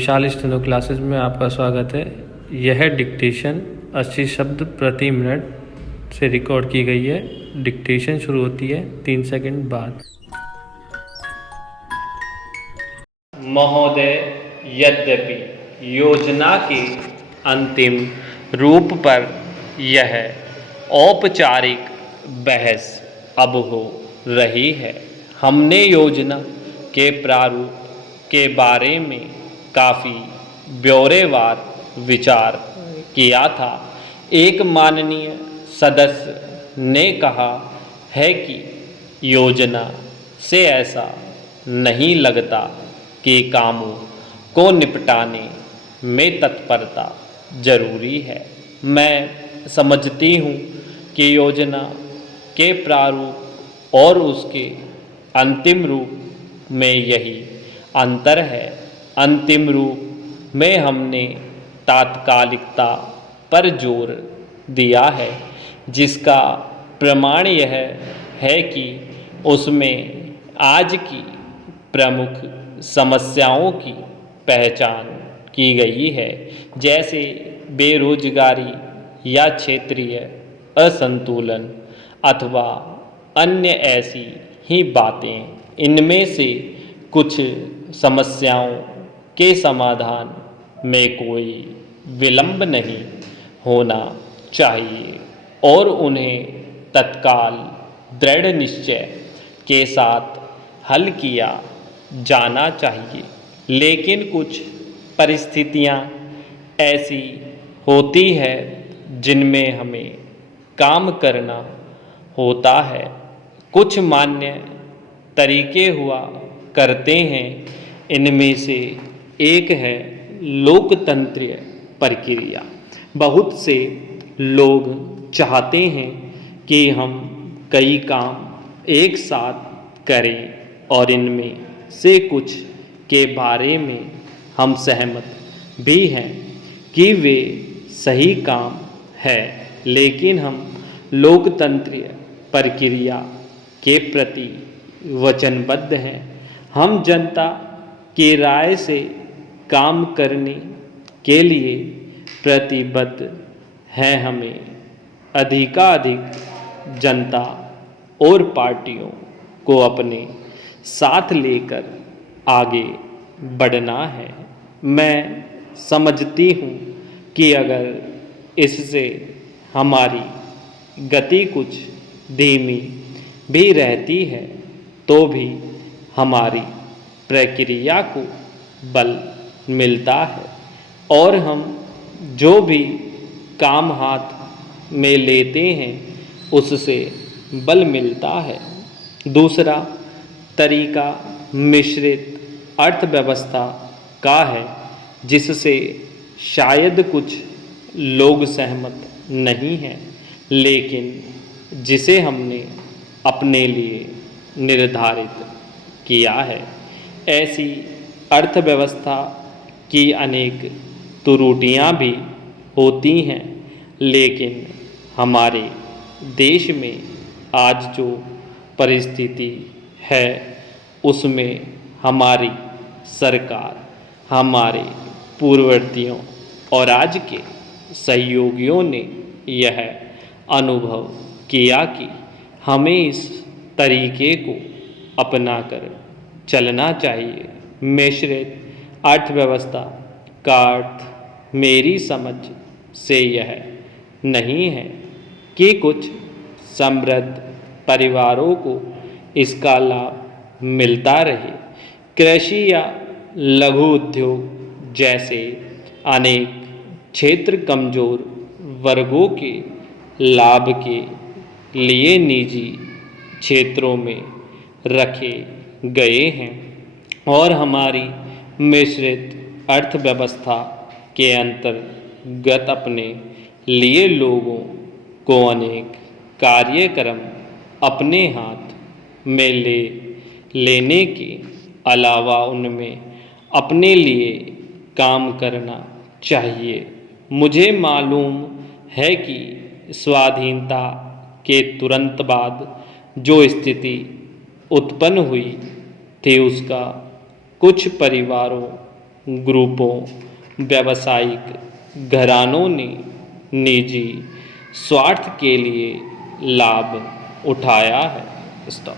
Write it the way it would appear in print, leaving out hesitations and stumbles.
विशाल steno classes में आपका स्वागत है। यह डिक्टेशन 80 शब्द प्रति मिनट से रिकॉर्ड की गई है। डिक्टेशन शुरू होती है 3 सेकंड बाद। महोदय, यद्यपि योजना के अंतिम रूप पर यह औपचारिक बहस अब हो रही है, हमने योजना के प्रारूप के बारे में काफ़ी ब्यौरेवार विचार किया था। एक माननीय सदस्य ने कहा है कि योजना से ऐसा नहीं लगता कि कामों को निपटाने में तत्परता जरूरी है। मैं समझती हूँ कि योजना के प्रारूप और उसके अंतिम रूप में यही अंतर है। अंतिम रूप में हमने तात्कालिकता पर जोर दिया है, जिसका प्रमाण यह है कि उसमें आज की प्रमुख समस्याओं की पहचान की गई है, जैसे बेरोजगारी या क्षेत्रीय असंतुलन अथवा अन्य ऐसी ही बातें। इनमें से कुछ समस्याओं के समाधान में कोई विलंब नहीं होना चाहिए और उन्हें तत्काल दृढ़ निश्चय के साथ हल किया जाना चाहिए। लेकिन कुछ परिस्थितियां ऐसी होती है जिनमें हमें काम करना होता है। कुछ मान्य तरीके हुआ करते हैं। इनमें से एक है लोकतंत्रीय प्रक्रिया। बहुत से लोग चाहते हैं कि हम कई काम एक साथ करें और इनमें से कुछ के बारे में हम सहमत भी हैं कि वे सही काम है, लेकिन हम लोकतंत्रीय प्रक्रिया के प्रति वचनबद्ध हैं। हम जनता की राय से काम करने के लिए प्रतिबद्ध हैं। हमें अधिकाधिक जनता और पार्टियों को अपने साथ लेकर आगे बढ़ना है। मैं समझती हूँ कि अगर इससे हमारी गति कुछ धीमी भी रहती है तो भी हमारी प्रक्रिया को बल मिलता है और हम जो भी काम हाथ में लेते हैं उससे बल मिलता है। दूसरा तरीका मिश्रित अर्थव्यवस्था का है, जिससे शायद कुछ लोग सहमत नहीं हैं, लेकिन जिसे हमने अपने लिए निर्धारित किया है। ऐसी अर्थव्यवस्था की अनेक त्रुटियां भी होती हैं, लेकिन हमारे देश में आज जो परिस्थिति है उसमें हमारी सरकार, हमारे पूर्ववर्तियों और आज के सहयोगियों ने यह अनुभव किया कि हमें इस तरीके को अपनाकर चलना चाहिए। मिश्रित अर्थव्यवस्था का अर्थ मेरी समझ से यह नहीं है कि कुछ समृद्ध परिवारों को इसका लाभ मिलता रहे। कृषि या लघु उद्योग जैसे अनेक क्षेत्र कमजोर वर्गों के लाभ के लिए निजी क्षेत्रों में रखे गए हैं और हमारी मिश्रित अर्थव्यवस्था के अंतर्गत अपने लिए लोगों को अनेक कार्यक्रम अपने हाथ में लेने के अलावा उनमें अपने लिए काम करना चाहिए। मुझे मालूम है कि स्वाधीनता के तुरंत बाद जो स्थिति उत्पन्न हुई थी उसका कुछ परिवारों ग्रुपों, व्यावसायिक घरानों ने निजी स्वार्थ के लिए लाभ उठाया है। स्टॉप।